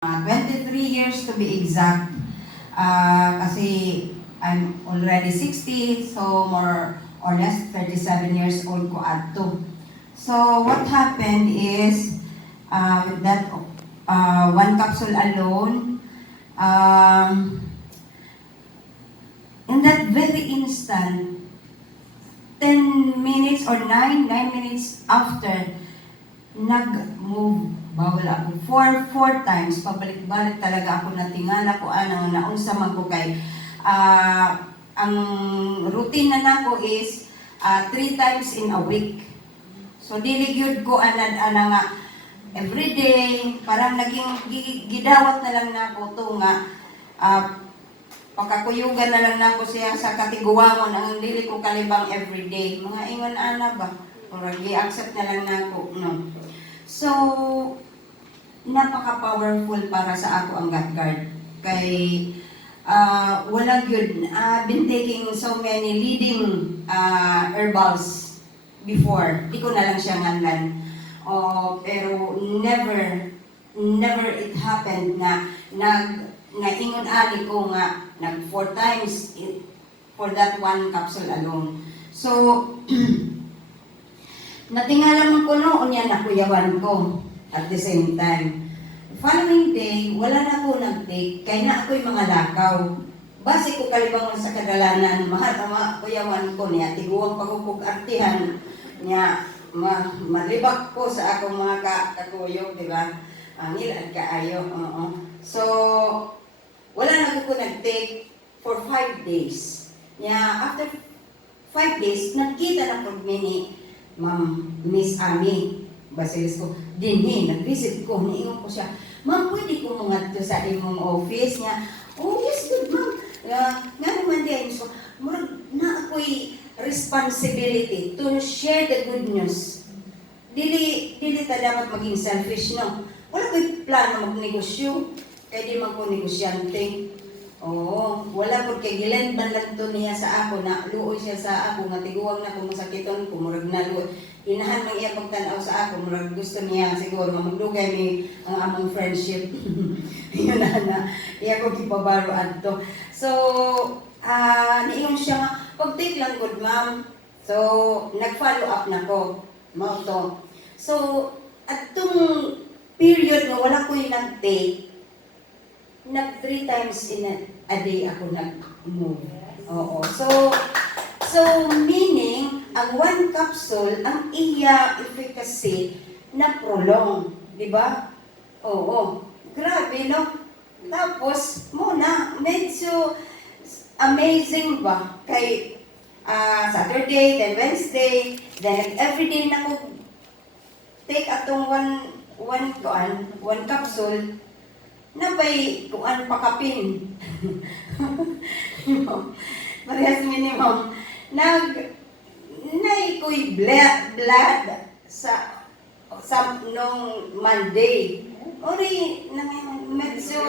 23 years to be exact. Kasi I'm already 60, so more or less 37 years old ko adto. So what happened is, with that one capsule alone, in that very instant, 10 minutes or 9 minutes after, nag-move. Bawal ako. Four times, pabalik-balik talaga ako, natingala ko, naunsa man ko kay, ang routine na nako is 3 times in a week. So, diligyod ko, nga, everyday, parang naging gidawat na lang nako to nga, pagkakuyugan na lang nako siya sa katiguangon, ang dili ko kalibang everyday. Mga ingon ba? Or i-accept na lang nako, no? So, napaka-powerful para sa ako ang gut guard. Kay, walang yun. Been taking so many leading herbals before. Di ko na lang siya nganlan. Pero never it happened na naingon ani ko nga nag 4 times for that one capsule alone. So, natingala mo ko noon yan nakuyawan ko at the same time. Following day, wala na ako nag-take, kaya na ako'y mga lakaw. Base ko kalibangon sa kadalanan, mahal ang kuyawan ko niya, tiguang pagkukog artihan niya, malibak ko sa akong mga kakuyog, di ba? Ngilad kaayo. So, wala na ako nag-take for 5 days. After 5 days, nakita na ko mini Ma'am Miss Ami Basilis ko, nag-visit ko, niingon ko siya, Ma'am, pwede ko mga ito sa imong office niya. Oh, yes, good, Ma'am. Nga naman din, so, na ako'y responsibility to share the good news. Dili ta dapat maging selfish, no? Wala ko'y plano magnegosyo, kaya di man ko negosyante. Wala po kay gilend man lang to niya sa ako, na luoy siya sa ako, nga tiguwag na kung masakiton, kumurag na luoy. Inahan mang iya pagtanaw sa ako, murag gusto niya siguro, magdugay ni ang among friendship. Yun na, iya ko kipabaro adto. So, niyon siya nga, pag-take lang good, ma'am. So, nag-follow up na ko. Mao to. So, at itong period na wala ko yung nag-take, 3 times in a day ako nag-move. So, meaning, ang one capsule, ang iya efficacy na prolong. Di ba? Grabe, no? Tapos, medyo amazing ba? Kay Saturday, then Wednesday, then everyday na ko take atong one capsule, na ba'y kuan pakapin. Parehas minimum. Naiko'y blood sa nung Monday. Medyo,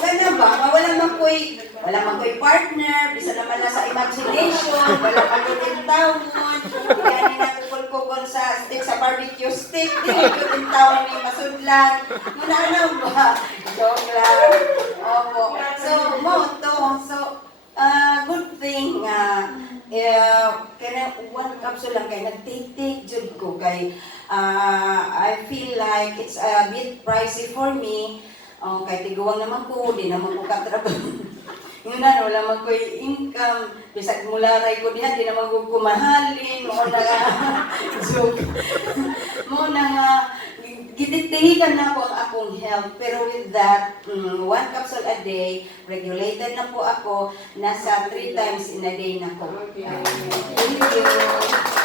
kanya ba? Wala man ko'y partner, bisa naman na sa imagination, wala man ko'y tawon, kaya nakukul-kukul sa stick, sa barbecue stick, hindi ko din tawon ni masudlan. Muna ba? Joke lang. So, good thing, kaya one capsule lang kaya nag-take jud ko kay I feel like it's a bit pricey for me. Kay tiguang naman ko, di naman ko katrabaho. Yun na, wala man ko'y income. Bisag mularay ko diyan, di naman ko kumahalin. Joke. Gidiktihikan na po ang akong health. Pero with that, 1 capsule a day, regulated na po ako, nasa 3 times in a day na po. Thank you.